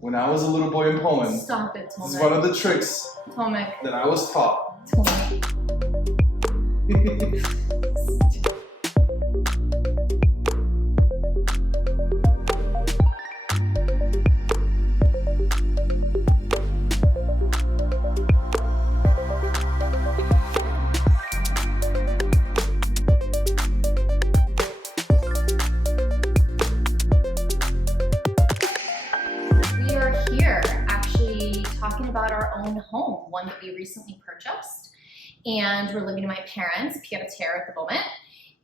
When I was a little boy in Poland, Stop it, Tomek. this is one of the tricks Tomek. that I was taught. Tomek. Talking about our own home, one that we recently purchased, and we're living in my parents' pied-à-terre at the moment,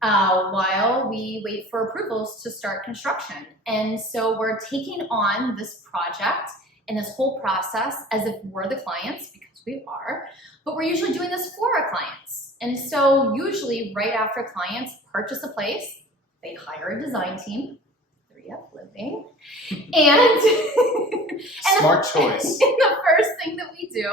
while we wait for approvals to start construction. And so we're taking on this project and this whole process as if we're the clients, because we are, but we're usually doing this for our clients. And so usually right after clients purchase a place, they hire a design team, 3F Living, and Smart choice. And the first thing that we do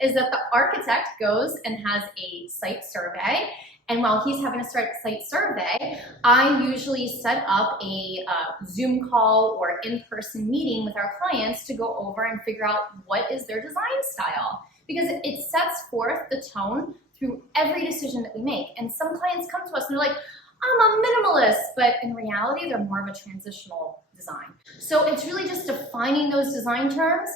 is that the architect goes and has a site survey. And while he's having a site survey, I usually set up a Zoom call or in-person meeting with our clients to go over and figure out what is their design style. Because it sets forth the tone through every decision that we make. And some clients come to us and they're like, I'm a minimalist, but in reality, they're more of a transitional design. So it's really just defining those design terms,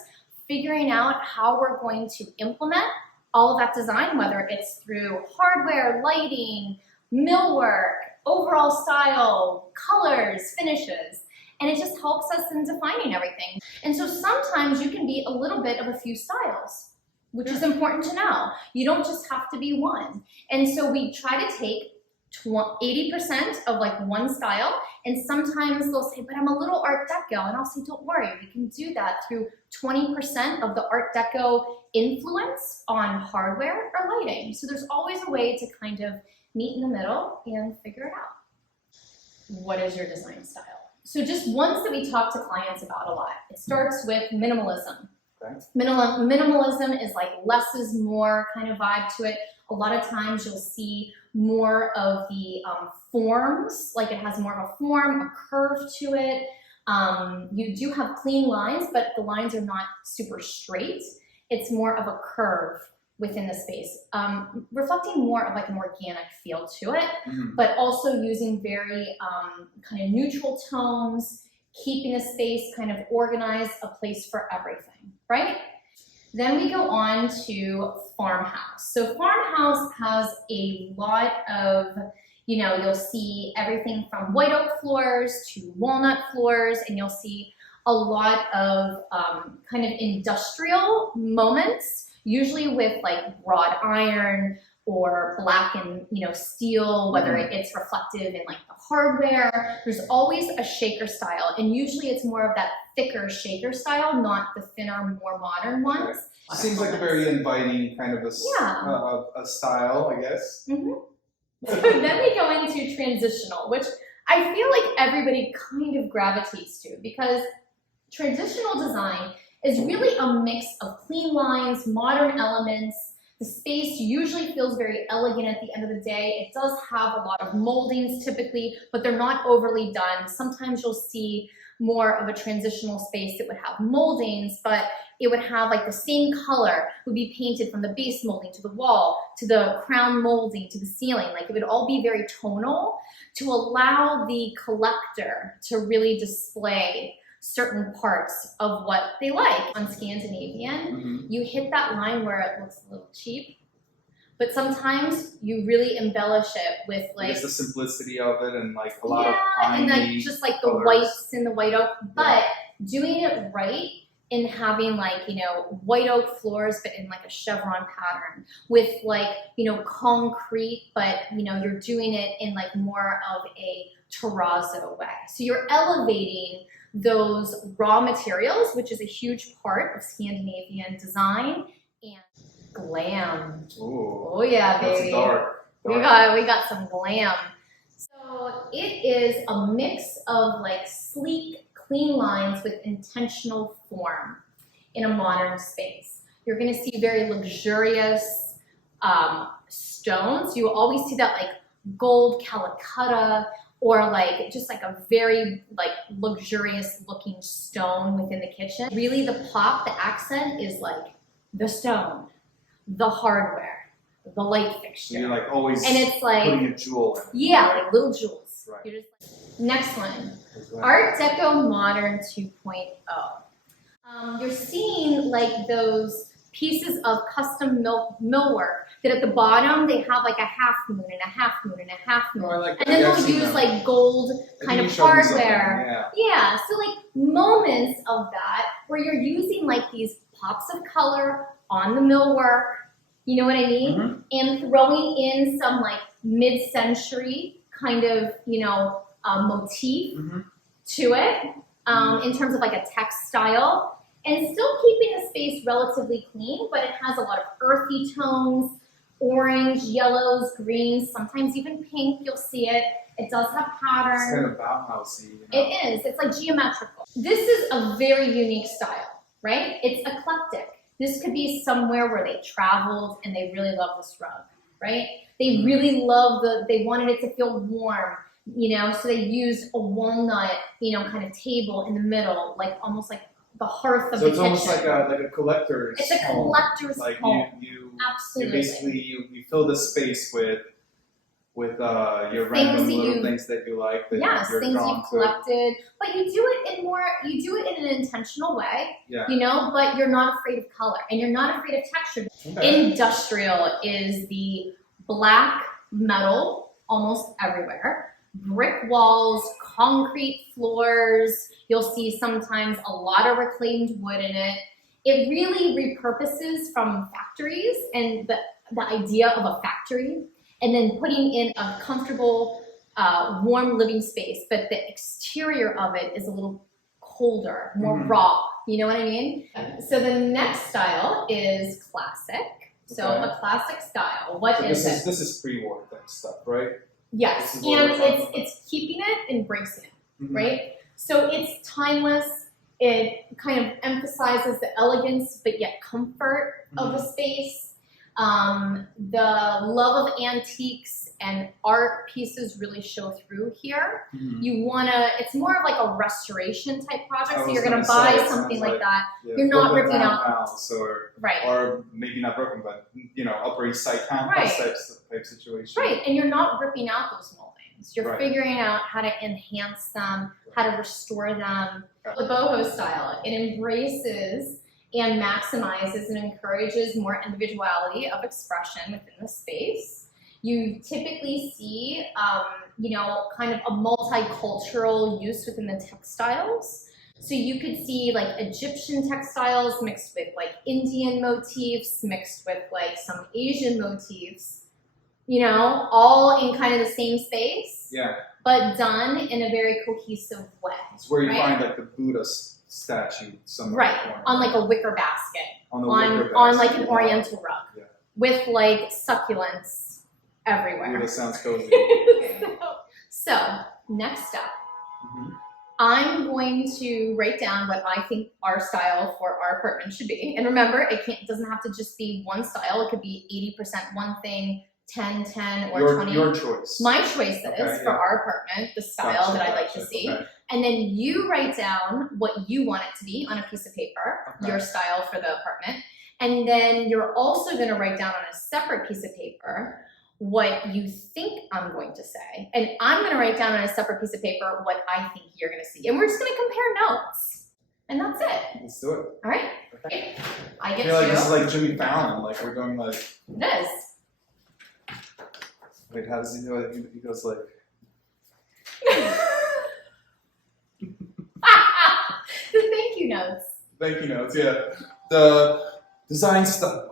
figuring out how we're going to implement all of that design, whether it's through hardware, lighting, millwork, overall style, colors, finishes, and it just helps us in defining everything. And so sometimes you can be a little bit of a few styles, which is important to know. You don't just have to be one. And so we try to take 80% of like one style, and sometimes they'll say, but I'm a little Art Deco, and I'll say, don't worry, we can do that through 20% of the Art Deco influence on hardware or lighting. So there's always a way to kind of meet in the middle and figure it out. What is your design style? So just ones that we talk to clients about a lot. It starts with minimalism. Okay. Minimalism is like less is more kind of vibe to it. A lot of times you'll see more of the forms, like it has more of a form, a curve to it. You do have clean lines, but the lines are not super straight. It's more of a curve within the space, reflecting more of like an organic feel to it, but also using very kind of neutral tones, keeping a space kind of organized, a place for everything, right? Then we go on to Farmhouse. So Farmhouse has a lot of, you'll see everything from white oak floors to walnut floors, and you'll see a lot of kind of industrial moments, usually with like wrought iron or black and steel, whether it's reflective in like the hardware. There's always a shaker style, and usually it's more of that thicker shaker style, not the thinner, more modern ones. Seems like a very inviting kind of a style, I guess. So then we go into transitional, which I feel like everybody kind of gravitates to, because transitional design is really a mix of clean lines, modern elements. The space usually feels very elegant at the end of the day. It does have a lot of moldings typically, but they're not overly done. Sometimes you'll see more of a transitional space that would have moldings, but it would have like the same color, would be painted from the base molding to the wall, to the crown molding, to the ceiling. Like it would all be very tonal to allow the collector to really display certain parts of what they like. On Scandinavian, you hit that line where it looks a little cheap, but sometimes you really embellish it with like the simplicity of it and like a lot of piney and like just like the colors. whites and the white oak, but doing it right in having like white oak floors but in like a chevron pattern with like concrete, but you're doing it in like more of a terrazzo way. So you're elevating those raw materials, which is a huge part of Scandinavian design. And glam. Ooh, oh yeah, baby. That's dark. We got some glam. So it is a mix of like sleek, clean lines with intentional form in a modern space. You're going to see very luxurious stones. You always see that like gold Calcutta or like just like a very like luxurious looking stone within the kitchen. Really the pop, the accent is like the stone, the hardware, the light fixture. So you're like always and it's like, putting a jewel in. Yeah, like little jewels. Right. You're just like, next one, Art Deco Modern 2.0. You're seeing like those pieces of custom millwork that at the bottom they have like a half moon and a half moon and a half moon. Oh, I like and then they'll use like gold kind of hardware. Yeah, so like moments of that where you're using like these pops of color on the millwork, you know what I mean? Mm-hmm. And throwing in some like mid-century kind of, you know, motif mm-hmm. to it in terms of like a textile. And still keeping the space relatively clean, but it has a lot of earthy tones, orange, yellows, greens, sometimes even pink, you'll see it. It does have patterns. It's kind of Bauhausy. You know? It is. It's like geometrical. This is a very unique style, right? It's eclectic. This could be somewhere where they traveled and they really love this rug, right? They really love they wanted it to feel warm, you know, so they used a walnut, you know, kind of table in the middle, like almost like the hearth of the kitchen. So it's almost like a collector's It's a collector's like home. You Absolutely. basically you fill the space with your random little things that you like. That yes, you're things drawn you've collected, but you do it in an intentional way. Yeah. You know, but you're not afraid of color and you're not afraid of texture. Okay. Industrial is the black metal almost everywhere. Brick walls, concrete floors. You'll see sometimes a lot of reclaimed wood in it. It really repurposes from factories and the idea of a factory, and then putting in a comfortable, warm living space, but the exterior of it is a little colder, more raw. You know what I mean? So the next style is classic. So a classic style. What is it? This is pre-war type stuff, right? Yes, and it's keeping it, embracing it, right? So it's timeless. It kind of emphasizes the elegance, but yet comfort of the space. The love of antiques and art pieces really show through here. It's more of like a restoration type project, so you're gonna buy something like that. Yeah, you're not ripping out house or maybe not broken, but you know, Upper East Side townhouse type situation. Right, and you're not ripping out those moldings. You're figuring out how to enhance them, how to restore them. The boho style, it embraces and maximizes and encourages more individuality of expression within the space. You typically see, you know, kind of a multicultural use within the textiles. So you could see like Egyptian textiles mixed with like Indian motifs, mixed with like some Asian motifs, you know, all in kind of the same space. Yeah. But done in a very cohesive way. It's where you find like the Buddha statue somewhere. Right, on like a wicker basket. On like an oriental rug. With like succulents everywhere. Buddha sounds cozy. So, next up. I'm going to write down what I think our style for our apartment should be. And remember, it doesn't have to just be one style. It could be 80% one thing, 10, or 20. Your choice. My choice is for our apartment, the style that I'd like to see. Okay. And then you write down what you want it to be on a piece of paper, your style for the apartment. And then you're also going to write down on a separate piece of paper what you think I'm going to say. And I'm going to write down on a separate piece of paper what I think you're going to see. And we're just going to compare notes. And that's it. Let's do it. All right. Okay. I get feel like this is like Jimmy Fallon. Like we're going like... It is. Wait, how does he do it? He goes like... The thank you notes. Thank you notes, yeah. The design stuff.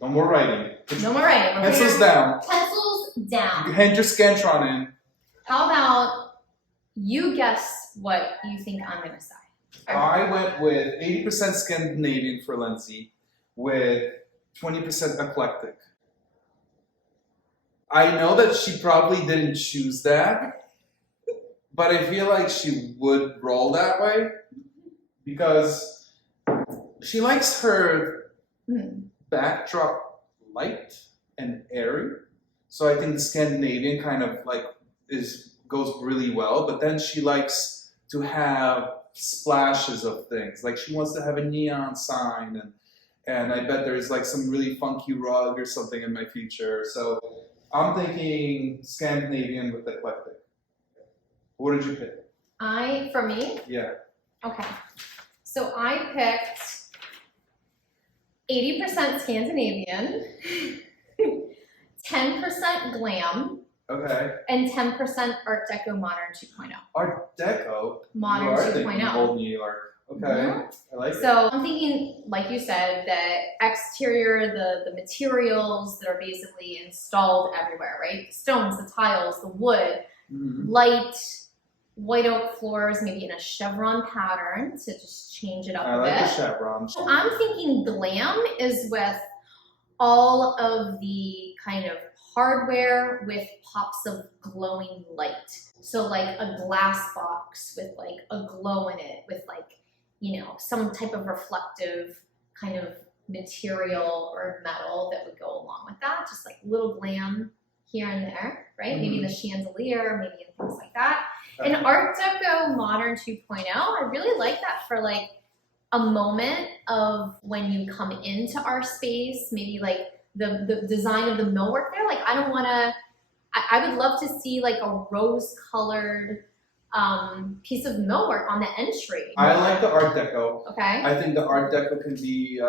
No more writing. No more writing. Pencils down. Pencils down. You hand your Scantron in. How about you guess what you think I'm going to say? I went with 80% Scandinavian for Lindsay with 20% eclectic. I know that she probably didn't choose that, but I feel like she would roll that way because she likes her backdrop light and airy. So I think the Scandinavian kind of like goes really well, but then she likes to have splashes of things. Like she wants to have a neon sign, and I bet there's like some really funky rug or something in my future. So I'm thinking Scandinavian with eclectic. What did you pick? For me? Yeah. Okay. So I picked 80% Scandinavian, 10% Glam, Okay. and 10% Art Deco Modern 2.0. Art Deco. Modern You are thinking 2.0. old New York. Okay. I like it. So I'm thinking, like you said, the exterior, the materials that are basically installed everywhere, right? The stones, the tiles, the wood, light, white oak floors, maybe in a chevron pattern to just change it up I a like bit. the chevron. So I'm thinking Glam is with all of the kind of hardware with pops of glowing light. So like a glass box with like a glow in it with like, you know, some type of reflective kind of material or metal that would go along with that. Just like little glam here and there, right? Maybe the chandelier, maybe and things like that. And Art Deco Modern 2.0, I really like that for like a moment of when you come into our space, maybe like the design of the millwork there. Like I don't want to, I would love to see like a rose colored piece of millwork on the entry. I like the Art Deco. Okay. I think the Art Deco can be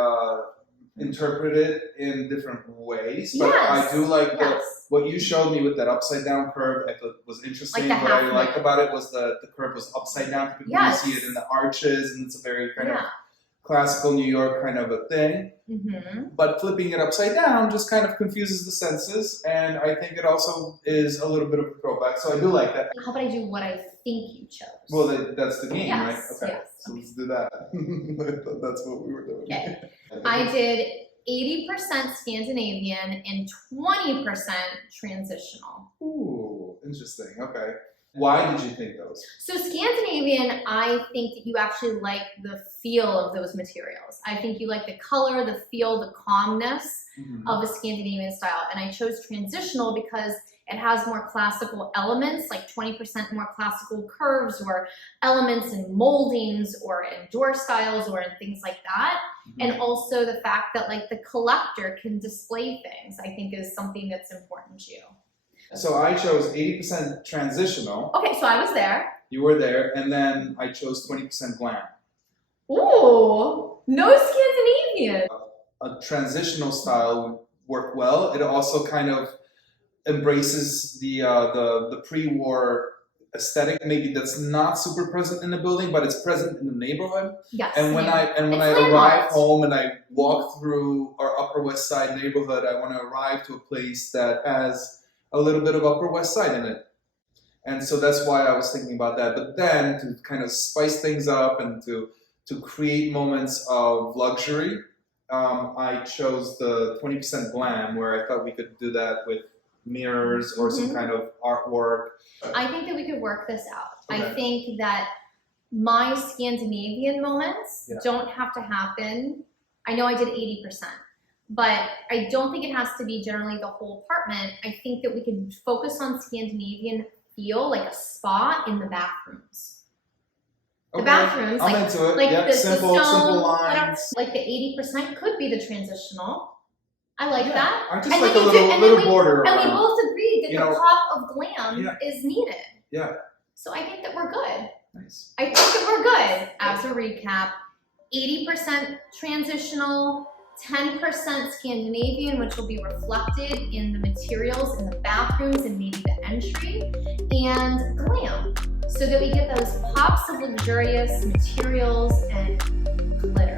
interpreted in different ways, but Yes. I do like Yes. what you showed me with that upside down curve. I thought was interesting. Like the what I half liked moon. about it was the curve was upside down. Typically Yes. you see it in the arches, and it's a very kind of Yeah. classical New York kind of a thing. But flipping it upside down just kind of confuses the senses, and I think it also is a little bit of a throwback. So I do like that. How about I do what I think you chose? Well, that's the game, Yes, right? Okay, yes, so let's do that. I thought that's what we were doing. Okay. I did 80% Scandinavian and 20% transitional. Ooh, interesting. Okay. Why did you think those? So Scandinavian, I think that you actually like the feel of those materials. I think you like the color, the feel, the calmness of a Scandinavian style. And I chose transitional because it has more classical elements, like 20% more classical curves or elements in moldings or in door styles or in things like that. And also the fact that like the collector can display things, I think is something that's important to you. So I chose 80% transitional. Okay, so I was there. You were there, and then I chose 20% glam. Ooh, no Scandinavian. A transitional style would work well. It also kind of embraces the pre-war aesthetic, maybe that's not super present in the building, but it's present in the neighborhood. Yes. And when I arrive home and I walk through our Upper West Side neighborhood, I want to arrive to a place that has a little bit of Upper West Side in it. And so that's why I was thinking about that. But then to kind of spice things up and to create moments of luxury, I chose the 20% glam, where I thought we could do that with mirrors or some kind of artwork. I think that we could work this out. Okay. I think that my Scandinavian moments don't have to happen. I know I did 80%, but I don't think it has to be generally the whole apartment. I think that we could focus on Scandinavian feel, like a spa in the bathrooms. The bathrooms, I'm like, into it. like Yep. the Simple stone, lines. whatever, like the 80% could be the transitional. I like that. I just And like a then you do- little and border And we around. both agreed that You the know, pop of glam Yeah. is needed. Yeah. So I think that we're good. Nice. I think that we're good. As a recap, 80% transitional, 10% Scandinavian, which will be reflected in the materials in the bathrooms and maybe the entry, and glam, so that we get those pops of luxurious materials and glitter.